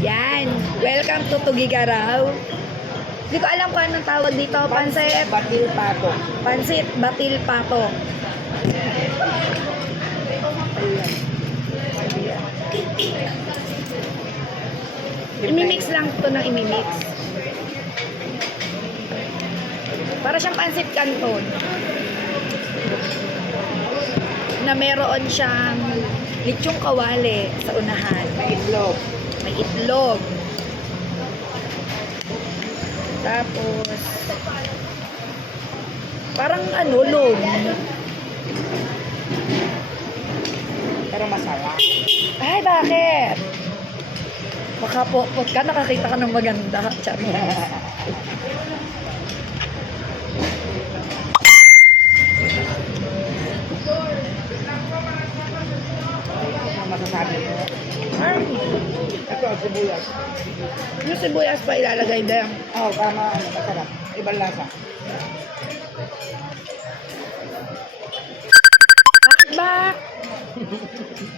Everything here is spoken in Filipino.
Yan. Welcome to Tugigaraw. Hindi ko alam kung anong tawag dito. Pansit. Batil pato. Pansit, batil pato. Imimix lang ito ng imimix. Para siyang pansit canton. Na meron siyang lechong kawali sa unahan. May itlog. May itlog. Tapos, parang log. Pero masarap. Ay, bakit? Baka po, ka, nakakita ka ng maganda. Chari. Ano masasabi mo? Ay, Ito, sibuyas. yung sibuyas pa ilalagay din. Oh, tama. Masarap. Ibang lasa. Bakit ba?